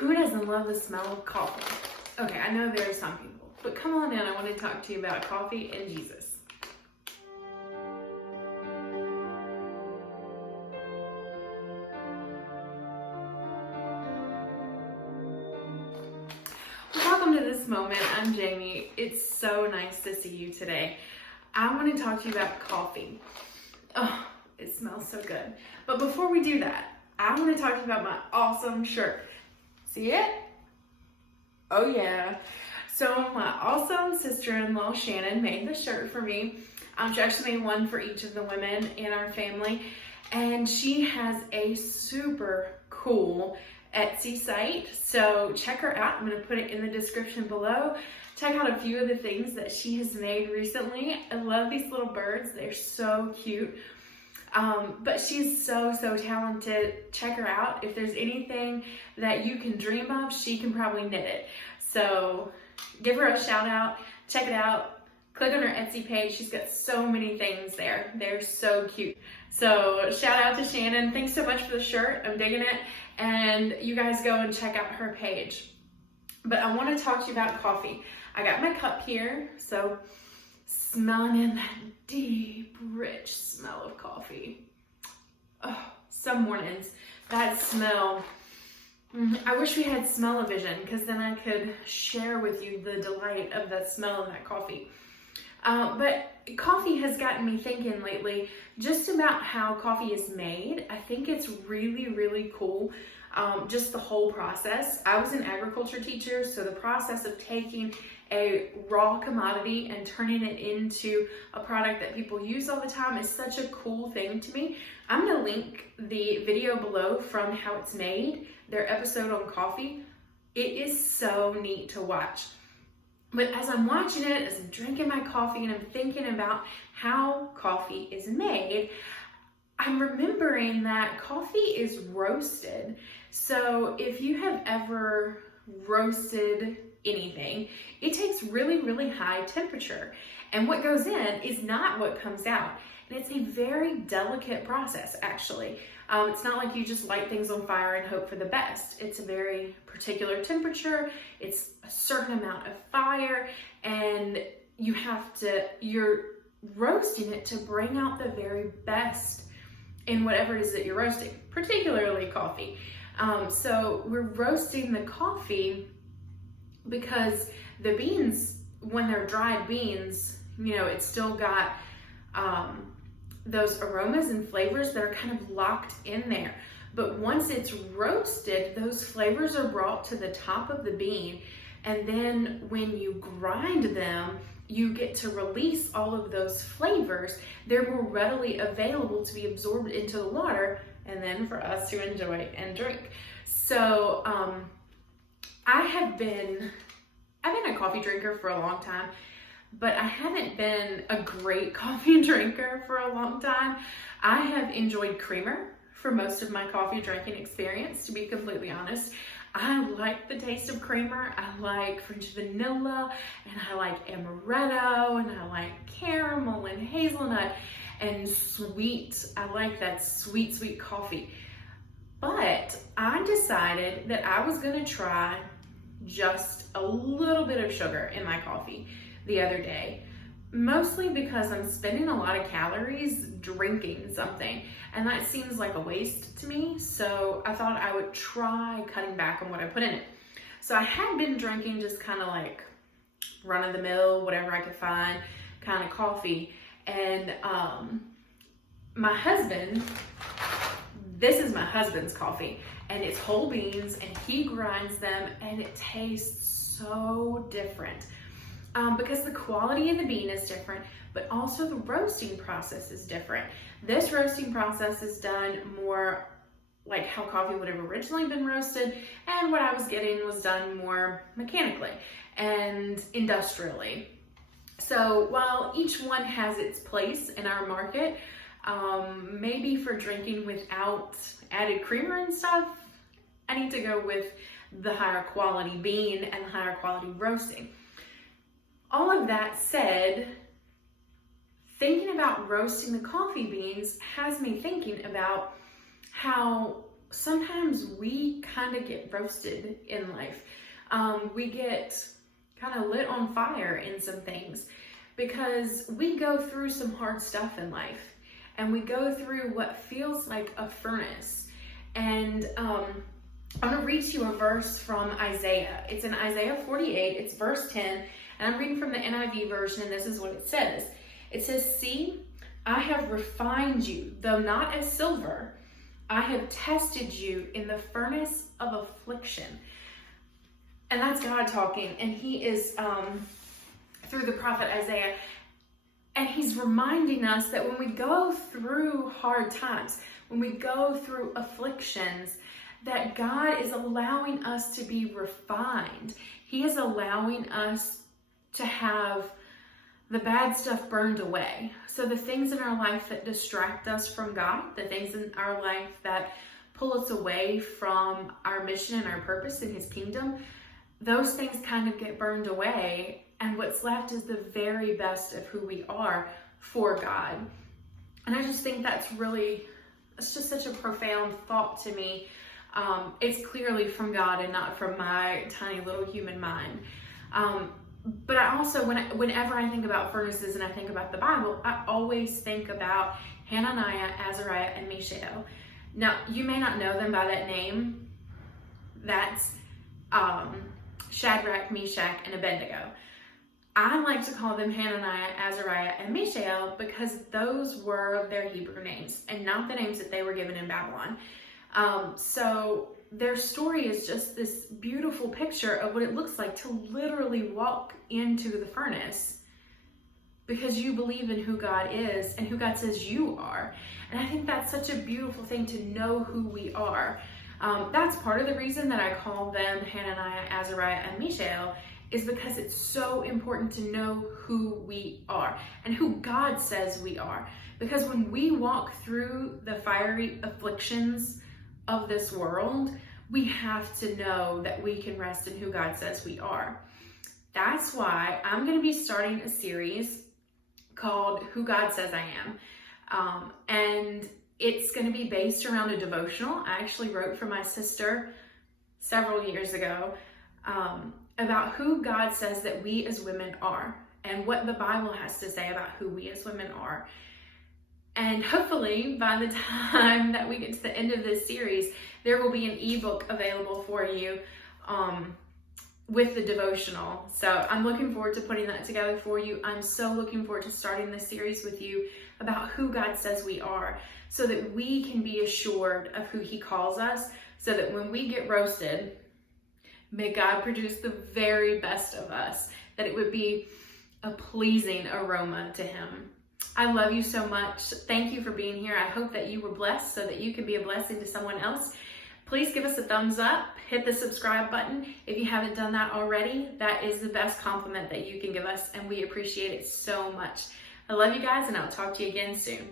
Who doesn't love the smell of coffee? Okay, I know there are some people, but come on in. I want to talk to you about coffee and Jesus. Welcome to this moment. I'm Jamie. It's so nice to see you today. I want to talk to you about coffee. Oh, it smells so good. But before we do that, I want to talk to you about my awesome shirt. See it? Oh yeah. So my awesome sister-in-law Shannon made the shirt for me. She actually made one for each of the women in our family, and she has a super cool Etsy site, so check her out. I'm going to put it in the description below. Check out a few of the things that she has made recently. I love these little birds. They're so cute. But she's so talented. Check her out. If there's anything that you can dream of, she can probably knit it. So give her a shout out. Check it out. Click on her Etsy page. She's got so many things there. They're so cute. So shout out to Shannon. Thanks so much for the shirt. I'm digging it. And you guys go and check out her page. But I want to talk to you about coffee. I got my cup here. So smelling in that deep, rich smell of coffee. Oh, some mornings, that smell. I wish we had smell-o-vision, because then I could share with you the delight of the smell of that coffee. But coffee has gotten me thinking lately just about how coffee is made. I think it's really cool, just the whole process. I was an agriculture teacher, so the process of taking a raw commodity and turning it into a product that people use all the time is such a cool thing to me. I'm gonna link the video below from how it's made, their episode on coffee. It is so neat to watch. But as I'm watching it, as I'm drinking my coffee and I'm thinking about how coffee is made, I'm remembering that coffee is roasted. So if you have ever roasted anything, it takes really high temperature. And what goes in is not what comes out. And it's a very delicate process, actually. It's not like you just light things on fire and hope for the best. It's a very particular temperature. It's a certain amount of fire, and you're roasting it to bring out the very best in whatever it is that you're roasting, particularly coffee. So we're roasting the coffee because the beans, when they're dried beans, it's still got those aromas and flavors that are kind of locked in there. But once it's roasted, those flavors are brought to the top of the bean. And then when you grind them, you get to release all of those flavors. They're more readily available to be absorbed into the water and then for us to enjoy and drink. So I've been a coffee drinker for a long time, but I haven't been a great coffee drinker for a long time. I have enjoyed creamer for most of my coffee drinking experience, to be completely honest. I like the taste of creamer. I like French vanilla, and I like amaretto, and I like caramel and hazelnut and sweet. I like that sweet coffee. But I decided that I was gonna try just a little bit of sugar in my coffee the other day, mostly because I'm spending a lot of calories drinking something, and that seems like a waste to me. So I thought I would try cutting back on what I put in it. So I had been drinking just kind of like run-of-the-mill, whatever I could find kind of coffee. And my husband, this is my husband's coffee, and it's whole beans, and he grinds them, and it tastes so different. Because the quality of the bean is different, but also the roasting process is different. This roasting process is done more like how coffee would have originally been roasted, and what I was getting was done more mechanically and industrially. So while each one has its place in our market, maybe for drinking without added creamer and stuff, I need to go with the higher quality bean and higher quality roasting. All of that said, thinking about roasting the coffee beans has me thinking about how sometimes we kind of get roasted in life. We get kind of lit on fire in some things because we go through some hard stuff in life, and we go through what feels like a furnace. And I'm going to read you a verse from Isaiah. It's in Isaiah 48, it's verse 10, and I'm reading from the NIV version, and this is what it says. It says, "See, I have refined you, though not as silver. I have tested you in the furnace of affliction." And that's God talking, and he is through the prophet Isaiah, and he's reminding us that when we go through hard times, when we go through afflictions, that God is allowing us to be refined. He is allowing us to have the bad stuff burned away. So the things in our life that distract us from God, the things in our life that pull us away from our mission and our purpose in his kingdom, those things kind of get burned away, and what's left is the very best of who we are for God. And I just think it's just such a profound thought to me. It's clearly from God and not from my tiny little human mind. But I also, whenever I think about furnaces and I think about the Bible, I always think about Ananiah, Azariah, and Meshedo. Now, you may not know them by that name. That's Shadrach, Meshach, and Abednego. I like to call them Ananiah, Azariah, and Mishael because those were their Hebrew names and not the names that they were given in Babylon. So their story is just this beautiful picture of what it looks like to literally walk into the furnace because you believe in who God is and who God says you are. And I think that's such a beautiful thing, to know who we are. That's part of the reason that I call them Ananiah, Azariah, and Mishael, is because it's so important to know who we are and who God says we are. Because when we walk through the fiery afflictions of this world, we have to know that we can rest in who God says we are. That's why I'm going to be starting a series called Who God Says I Am. And it's going to be based around a devotional I actually wrote for my sister several years ago about who God says that we as women are and what the Bible has to say about who we as women are. And hopefully by the time that we get to the end of this series, there will be an ebook available for you with the devotional. So I'm looking forward to putting that together for you. I'm so looking forward to starting this series with you about who God says we are, so that we can be assured of who he calls us, so that when we get roasted, may God produce the very best of us, that it would be a pleasing aroma to him. I love you so much. Thank you for being here. I hope that you were blessed so that you can be a blessing to someone else. Please give us a thumbs up, hit the subscribe button. If you haven't done that already, that is the best compliment that you can give us, and we appreciate it so much. I love you guys, and I'll talk to you again soon.